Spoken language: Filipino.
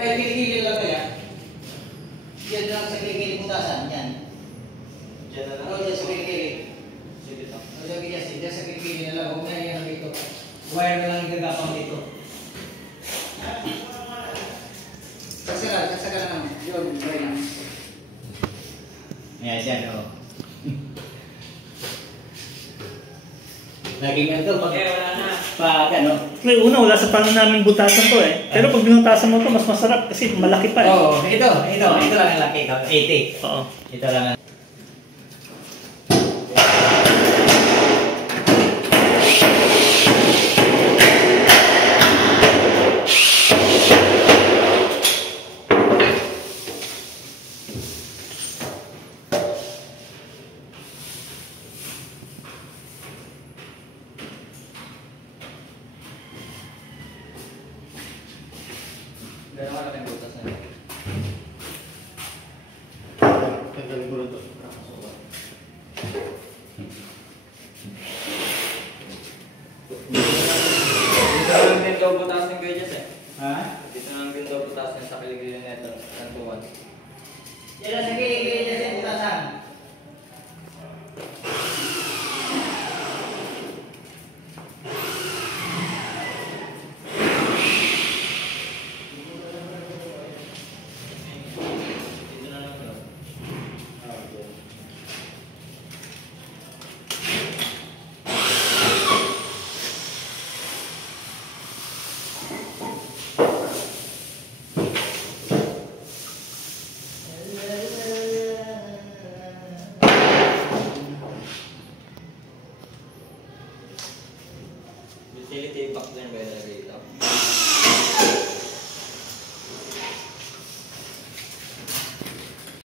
Kaya kilikili lang kaya. Diyan lang sa kilikili putasan. Yan. Diyan na lang. Oo, diyan sa kilikili. Sige to. O sabi niya, diyan sa kilikili na lang. Huwag na yan dito. Wire na lang igagapang dito. Saksagal naman. Yun, wire na. Ayan, dyan, o. Laging ito, Okay, wala na. pag ano. Una, wala sa plano namin butasan to eh. Pero pag binutasan mo to, mas masarap kasi malaki pa eh. Oo, ito lang ang laki. 80. Oo. Ito lang ang... Gano'n ka lang butas na. Tanggalin ko lang to. Dito lang din daw butasin kayo dyan eh. Ha? Dito lang din daw butasin sa kiligilin nito. Santuan. Yan lang sa kilikili niya sa putasan.